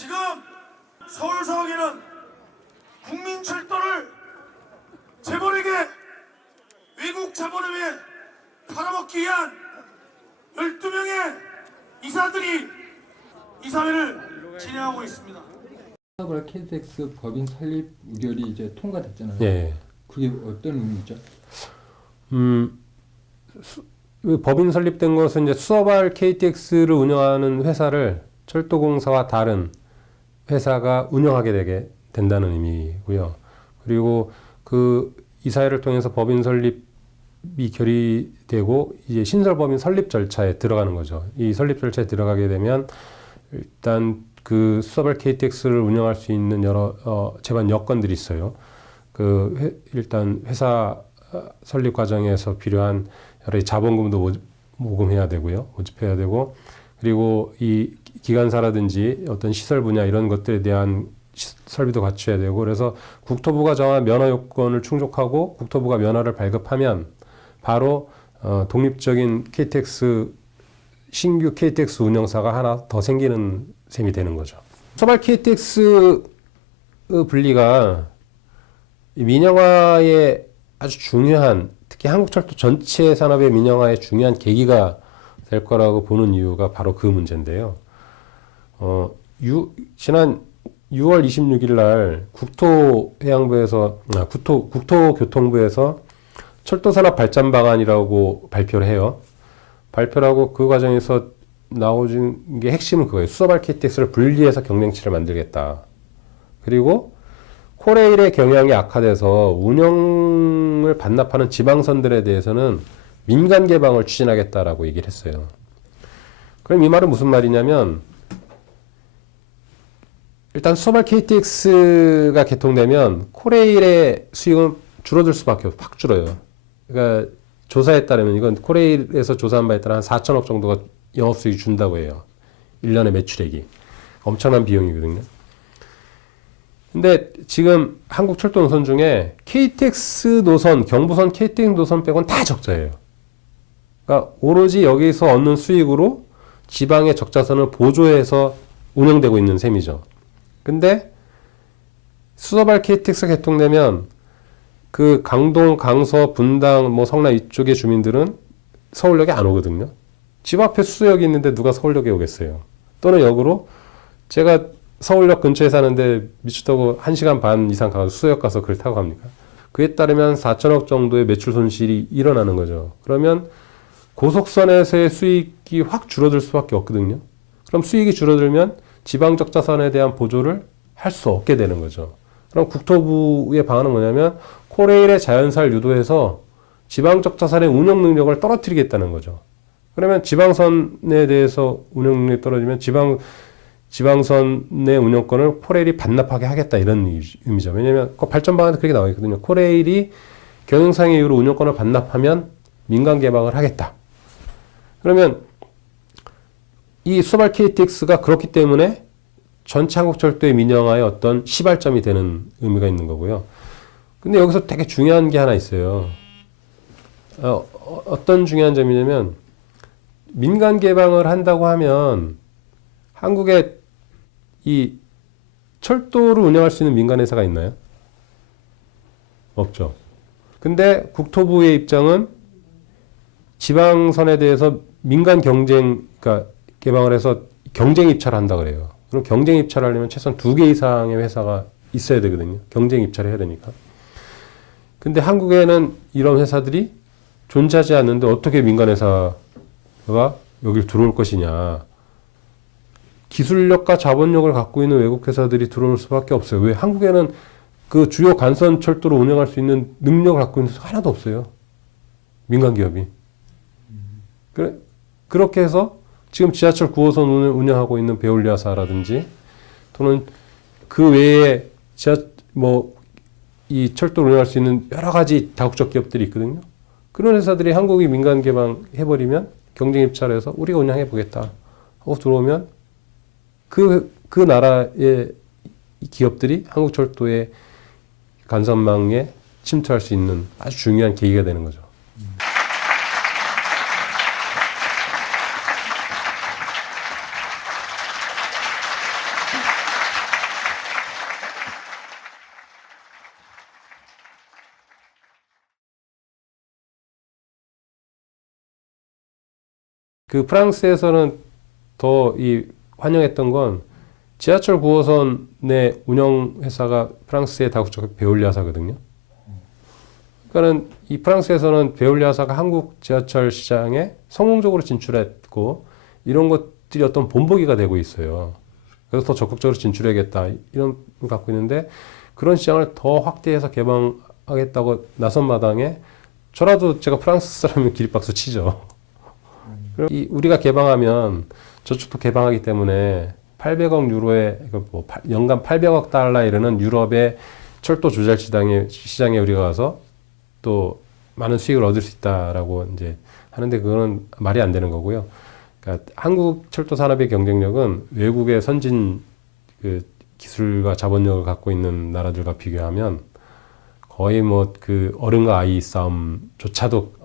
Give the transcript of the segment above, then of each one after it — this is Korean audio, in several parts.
지금 서울서학에는 국민철도를 재벌에게 외국 자본에 팔아먹기 위한 12명의 이사들이 이사회를 진행하고 있습니다. 스타벅 KTX 법인 설립 의결이 이제 통과됐잖아요. 예. 그게 어떤 의미죠? 법인 설립된 것은 이제 수서발 KTX를 운영하는 회사를 철도공사와 다른 회사가 운영하게 되게 된다는 의미고요. 그리고 그 이사회를 통해서 법인 설립이 결의되고 이제 신설법인 설립 절차에 들어가는 거죠. 이 설립 절차에 들어가게 되면 일단 그 수서발 KTX를 운영할 수 있는 여러 제반 여건들이 있어요. 일단 회사 설립 과정에서 필요한 여러 자본금도 모금해야 되고요. 모집해야 되고, 그리고 이 기관사라든지 어떤 시설 분야 이런 것들에 대한 설비도 갖춰야 되고, 그래서 국토부가 정한 면허 요건을 충족하고 국토부가 면허를 발급하면 바로 독립적인 KTX 신규 KTX 운영사가 하나 더 생기는 셈이 되는 거죠. 수서발 KTX 분리가 민영화의 아주 중요한, 특히 한국철도 전체 산업의 민영화의 중요한 계기가 될 거라고 보는 이유가 바로 그 문제인데요. 지난 6월 26일 날 국토교통부에서 철도산업 발전 방안이라고 발표를 해요. 발표를 하고 그 과정에서 나오는 게 핵심은 그거예요. 수서발 KTX를 분리해서 경쟁치를 만들겠다. 그리고 코레일의 경영이 악화돼서 운영을 반납하는 지방선들에 대해서는 민간 개방을 추진하겠다라고 얘기를 했어요. 그럼 이 말은 무슨 말이냐면, 일단 수서발 KTX가 개통되면 코레일의 수익은 줄어들 수밖에 없어요. 확 줄어요. 그러니까 조사에 따르면, 이건 코레일에서 조사한 바에 따라 한 4천억 정도가 영업수익 준다고 해요. 1년의 매출액이. 엄청난 비용이거든요. 근데 지금 한국철도 노선 중에 KTX 노선, 경부선 KTX 노선 빼고는 다 적자예요. 그러니까 오로지 여기서 얻는 수익으로 지방의 적자선을 보조해서 운영되고 있는 셈이죠. 근데 수서발 KTX 개통되면 그 강동, 강서, 분당, 성남 이쪽의 주민들은 서울역에 안 오거든요. 집 앞에 수서역이 있는데 누가 서울역에 오겠어요. 또는 역으로 제가 서울역 근처에 사는데 미치다고 1시간 반 이상 가서 수서역 가서 그걸 타고 갑니까? 그에 따르면 4천억 정도의 매출 손실이 일어나는 거죠. 그러면 고속선에서의 수익이 확 줄어들 수밖에 없거든요. 그럼 수익이 줄어들면 지방적자선에 대한 보조를 할 수 없게 되는 거죠. 그럼 국토부의 방안은 뭐냐면 코레일의 자연사를 유도해서 지방적자선의 운영 능력을 떨어뜨리겠다는 거죠. 그러면 지방선에 대해서 운영 능력이 떨어지면 지방선의 운영권을 코레일이 반납하게 하겠다, 이런 의미죠. 왜냐하면 그 발전 방안에 그렇게 나와 있거든요. 코레일이 경영상의 이유로 운영권을 반납하면 민간 개방을 하겠다. 그러면 이 수서발 KTX가 그렇기 때문에 전체 한국철도의 민영화의 어떤 시발점이 되는 의미가 있는 거고요. 근데 여기서 되게 중요한 게 하나 있어요. 어떤 중요한 점이냐면, 민간 개방을 한다고 하면 한국에 이 철도를 운영할 수 있는 민간 회사가 있나요? 없죠. 근데 국토부의 입장은 지방선에 대해서 민간 그러니까 개방을 해서 경쟁 입찰을 한다 그래요. 그럼 경쟁 입찰을 하려면 최소한 2개 이상의 회사가 있어야 되거든요. 경쟁 입찰을 해야 되니까. 근데 한국에는 이런 회사들이 존재하지 않는데 어떻게 민간 회사가 여길 들어올 것이냐. 기술력과 자본력을 갖고 있는 외국 회사들이 들어올 수밖에 없어요. 왜? 한국에는 그 주요 간선 철도를 운영할 수 있는 능력을 갖고 있는 회사가 하나도 없어요. 민간 기업이. 그렇게 해서 지금 지하철 9호선 운영하고 있는 베올리아사라든지, 또는 그 외에 이 철도를 운영할 수 있는 여러 가지 다국적 기업들이 있거든요. 그런 회사들이 한국이 민간 개방해버리면 경쟁 입찰해서 우리가 운영해보겠다 하고 들어오면 그 나라의 기업들이 한국철도의 간선망에 침투할 수 있는 아주 중요한 계기가 되는 거죠. 그 프랑스에서는 더 이 환영했던 건 지하철 9호선의 운영 회사가 프랑스의 다국적 베올리아사거든요. 그러니까는 이 프랑스에서는 베올리아사가 한국 지하철 시장에 성공적으로 진출했고 이런 것들이 어떤 본보기가 되고 있어요. 그래서 더 적극적으로 진출해야겠다 이런 걸 갖고 있는데 그런 시장을 더 확대해서 개방하겠다고 나선 마당에 저라도 제가 프랑스 사람이면 기립박수 치죠. 우리가 개방하면 저쪽도 개방하기 때문에 800억 유로의 뭐 연간 800억 달러 이르는 유럽의 철도 조달 시장에 우리가 가서 또 많은 수익을 얻을 수 있다라고 이제 하는데 그거는 말이 안 되는 거고요. 그러니까 한국 철도 산업의 경쟁력은 외국의 선진 그 기술과 자본력을 갖고 있는 나라들과 비교하면 거의 뭐 그 어른과 아이 싸움조차도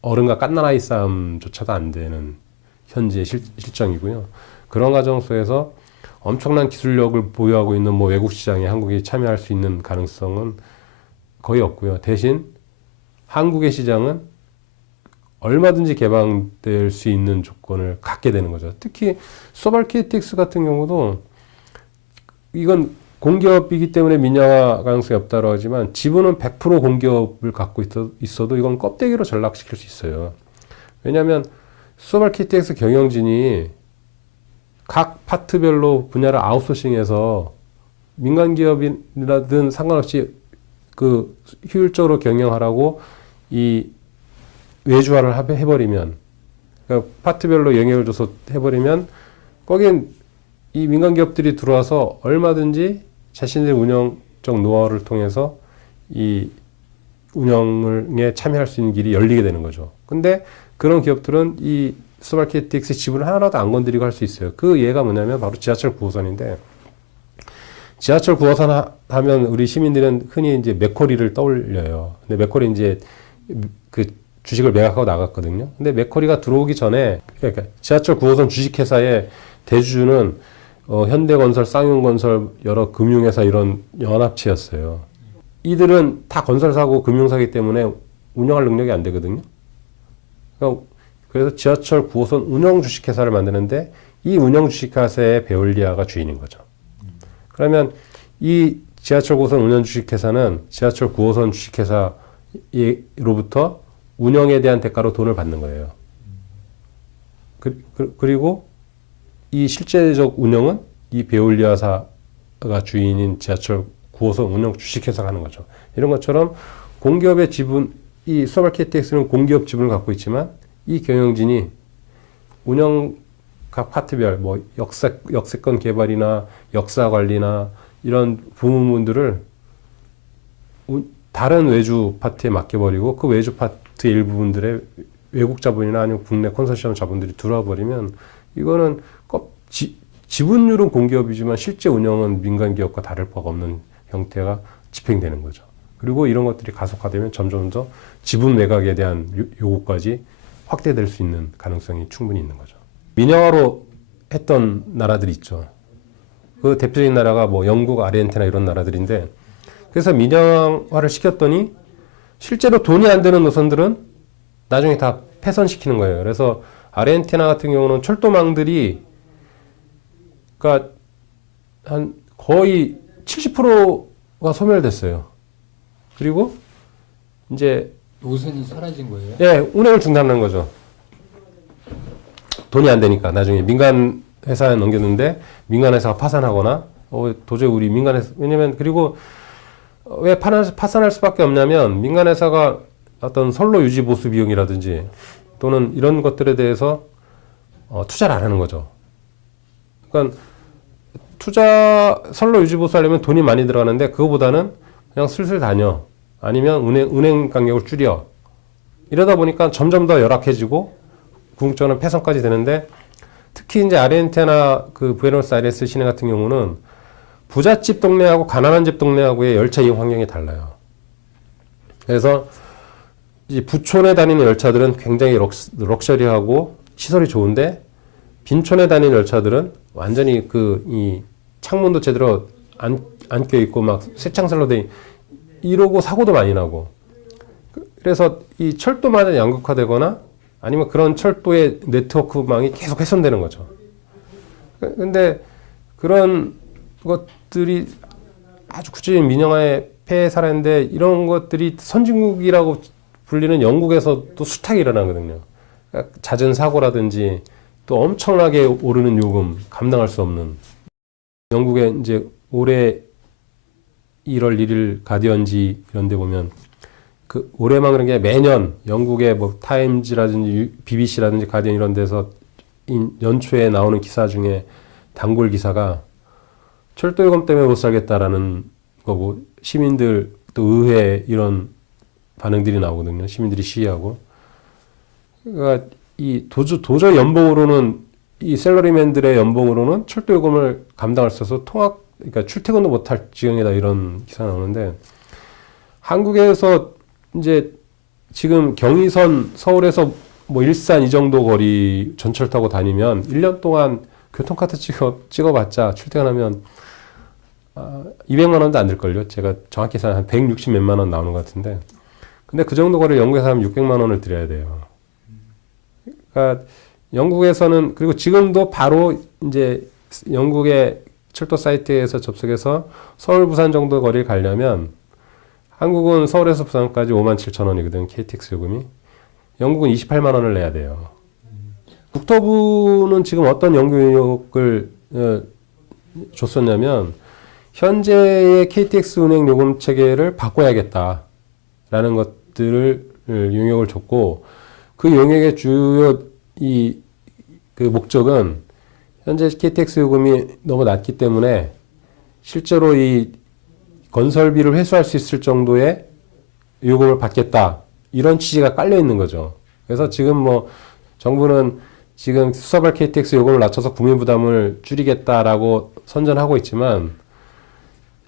어른과 갓난아이 싸움조차도 안 되는 현재의 실정이고요. 그런 과정 속에서 엄청난 기술력을 보유하고 있는 뭐 외국 시장에 한국이 참여할 수 있는 가능성은 거의 없고요. 대신 한국의 시장은 얼마든지 개방될 수 있는 조건을 갖게 되는 거죠. 특히 소발 KTX 같은 경우도 이건 공기업이기 때문에 민영화 가능성이 없다고 하지만 지분은 100% 공기업을 갖고 있어도 이건 껍데기로 전락시킬 수 있어요. 왜냐하면 소발 KTX 경영진이 각 파트별로 분야를 아웃소싱해서 민간 기업이라든 상관없이 그 효율적으로 경영하라고 이 외주화를 해버리면 그러니까 파트별로 영역을 줘서 해버리면 거긴 이 민간 기업들이 들어와서 얼마든지 자신들의 운영적 노하우를 통해서 이 운영에 참여할 수 있는 길이 열리게 되는 거죠. 근데 그런 기업들은 이 소발 KTX 지분을 하나도 안 건드리고 할 수 있어요. 그 예가 뭐냐면 바로 지하철 9호선인데 지하철 9호선 하면 우리 시민들은 흔히 이제 맥쿼리를 떠올려요. 근데 맥쿼리 이제 그 주식을 매각하고 나갔거든요. 근데 맥쿼리가 들어오기 전에 그러니까 지하철 9호선 주식회사의 대주주는 현대건설, 쌍용건설, 여러 금융회사 이런 연합체였어요. 이들은 다 건설사고 금융사기 때문에 운영할 능력이 안 되거든요. 그래서 지하철 9호선 운영 주식회사를 만드는데 이 운영 주식회사의 베올리아가 주인인 거죠. 그러면 이 지하철 9호선 운영 주식회사는 지하철 9호선 주식회사로부터 운영에 대한 대가로 돈을 받는 거예요. 그리고 이 실제적 운영은 이 베올리아사가 주인인 지하철 9호선 운영 주식회사가 하는 거죠. 이런 것처럼 공기업의 지분, 이 소발 KTX는 공기업 지분을 갖고 있지만 이 경영진이 운영 각 파트별 뭐 역세권 개발이나 역사 관리나 이런 부문들을 다른 외주 파트에 맡겨버리고 그 외주 파트 일부분들의 외국 자본이나 아니면 국내 컨소시엄 자본들이 들어와 버리면 이거는 지분율은 공기업이지만 실제 운영은 민간 기업과 다를 바가 없는 형태가 집행되는 거죠. 그리고 이런 것들이 가속화되면 점점 더 지분 매각에 대한 요구까지 확대될 수 있는 가능성이 충분히 있는 거죠. 민영화로 했던 나라들이 있죠. 그 대표적인 나라가 뭐 영국, 아르헨티나 이런 나라들인데 그래서 민영화를 시켰더니 실제로 돈이 안 되는 노선들은 나중에 다 폐선시키는 거예요. 그래서 아르헨티나 같은 경우는 철도망들이 그러니까 한 거의 70%가 소멸됐어요. 그리고 이제 노선이 사라진 거예요? 예, 운행을 중단한 거죠. 돈이 안 되니까 나중에 민간 회사에 넘겼는데 민간 회사가 파산하거나 도저히 우리 민간 회사 왜냐면 그리고 왜 파산할 수밖에 없냐면 민간 회사가 어떤 선로 유지 보수 비용이라든지 또는 이런 것들에 대해서 투자를 안 하는 거죠. 그러니까 선로 유지 보수하려면 돈이 많이 들어가는데 그거보다는 그냥 슬슬 다녀. 아니면 운행 간격을 줄여. 이러다 보니까 점점 더 열악해지고 궁극적으로는 폐선까지 되는데 특히 이제 아르헨티나 그 부에노스아이레스 시내 같은 경우는 부잣집 동네하고 가난한 집 동네하고의 열차 이용 환경이 달라요. 그래서 이 부촌에 다니는 열차들은 굉장히 럭셔리하고 시설이 좋은데 빈촌에 다니는 열차들은 완전히 이 창문도 제대로 안 껴있고 막 쇠창살로 돼 이러고 사고도 많이 나고 그래서 이 철도마저 양극화되거나 아니면 그런 철도의 네트워크망이 계속 훼손되는 거죠. 근데 그런 것들이 아주 구체적인 민영화의 폐해 사례인데 이런 것들이 선진국이라고 불리는 영국에서도 수탁이 일어나거든요. 그러니까 잦은 사고라든지 또 엄청나게 오르는 요금 감당할 수 없는 영국에 이제 올해 1월 1일 가디언지 이런 데 보면 그 올해만 그런 게 매년 영국의 뭐 타임즈라든지 BBC라든지 가디언 이런 데서 연초에 나오는 기사 중에 단골 기사가 철도 요금 때문에 못 살겠다라는 거고 시민들 또 의회 이런 반응들이 나오거든요. 시민들이 시위하고. 그러니까 이 도저히 연봉으로는 이 셀러리맨들의 연봉으로는 철도 요금을 감당할 수 없어서 그러니까 출퇴근도 못할 지경이다 이런 기사가 나오는데 한국에서 이제 지금 경의선 서울에서 뭐 일산 이 정도 거리 전철 타고 다니면 1년 동안 교통카드 찍어봤자 출퇴근하면 200만 원도 안 들걸요. 제가 정확히 계산 한 160 몇만 원 나오는 것 같은데 근데 그 정도 거리를 영국에서 하면 600만 원을 드려야 돼요. 그러니까 영국에서는 그리고 지금도 바로 이제 영국의 철도 사이트에서 접속해서 서울 부산 정도 거리를 가려면 한국은 서울에서 부산까지 57,000원이거든 KTX 요금이. 영국은 28만 원을 내야 돼요. 국토부는 지금 어떤 연구력을 줬었냐면 현재의 KTX 운행 요금 체계를 바꿔야겠다라는 것들을 용역을 줬고 그 용역의 주요 그 목적은 현재 KTX 요금이 너무 낮기 때문에 실제로 이 건설비를 회수할 수 있을 정도의 요금을 받겠다. 이런 취지가 깔려 있는 거죠. 그래서 지금 뭐 정부는 지금 수서발 KTX 요금을 낮춰서 국민 부담을 줄이겠다라고 선전하고 있지만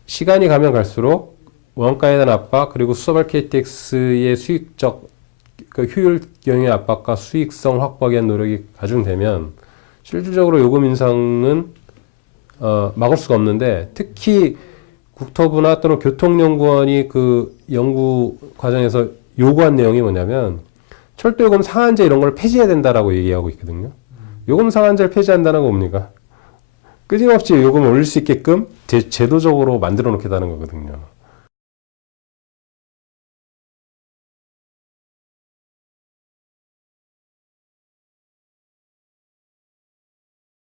시간이 가면 갈수록 원가에 대한 압박 그리고 수서발 KTX의 수익적 그 효율 경영의 압박과 수익성 확보하기 위한 노력이 가중되면 실질적으로 요금 인상은 막을 수가 없는데 특히 국토부나 또는 교통연구원이 그 연구 과정에서 요구한 내용이 뭐냐면 철도요금 상한제 이런 걸 폐지해야 된다라고 얘기하고 있거든요. 요금 상한제를 폐지한다는 건 뭡니까? 끊임없이 요금을 올릴 수 있게끔 제도적으로 만들어 놓겠다는 거거든요.